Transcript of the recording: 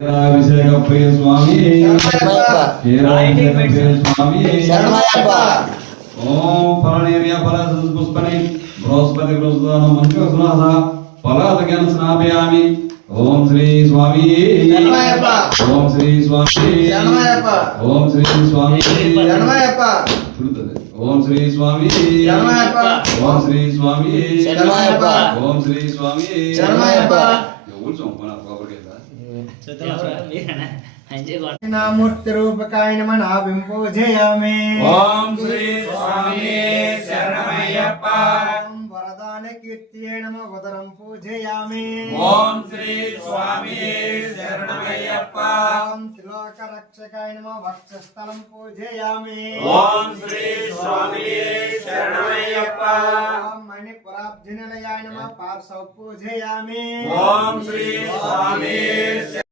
అభిషేకప్రియ స్వామి క్షీరాభిషేకప్రియ స్వామి ఓం ఫలనీర్య ఫల పుష్పని బృహస్పతి బృహస్పతి మంత్రసునాథ ఫలాదజ్ఞాన స్నాపయామి ఓం శ్రీ స్వామి ఓం శ్రీ స్వామి ఓం శ్రీ స్వామి ఓం శ్రీ స్వామి ఓం శ్రీ స్వామి ఓం శ్రీ స్వామి मूर्ति रूपकाय नमः नाभिं पूजयामि ओम श्री स्वामी शरणमय्यप्पा ओम वरदान कीर्त्यै नमः वदनं पूजयामि ओम श्री स्वामी शरणमय्यप्पा ओम त्रिलोक रक्षकाय नमः वक्षस्थलं पूजयामि ओम श्री स्वामी शरणमय्यप्पा ओम मणिपुराब्धिनिलयाय नमः पार्श्व पूजयामि ओम श्री स्वामी